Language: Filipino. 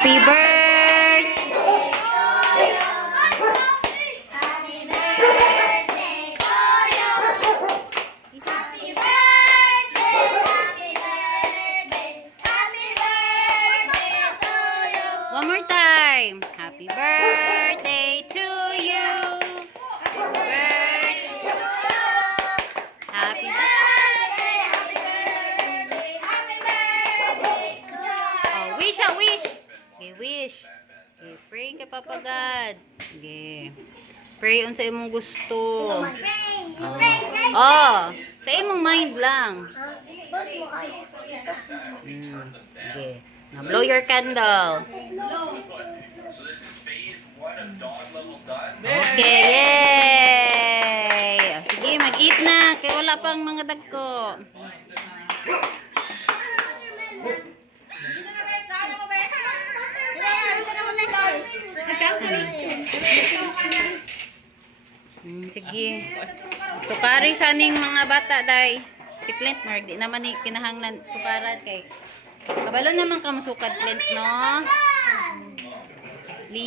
Happy birthday! Happy birthday to you. Happy birthday, happy birthday, happy birthday to you. One more time. Happy birthday to you. Happy birthday. Happy Birthday, happy birthday, happy birthday to you. Oh, wish, wish. Okay, wish. Okay, pray ka, Papa God. Okay. Pray unsa imong gusto. Pray. Oh, sa imong mind lang. Boss mo ay. Okay. Now blow your candle. Okay, yay! Sige, mag-eat na. Kaya wala pang mga dagko. Sige. Sukari sa ning mga bata, day. Si Clint, Mark, di naman ni kinahanglan sukaran kay kabalo naman ka masukad, Clint, no?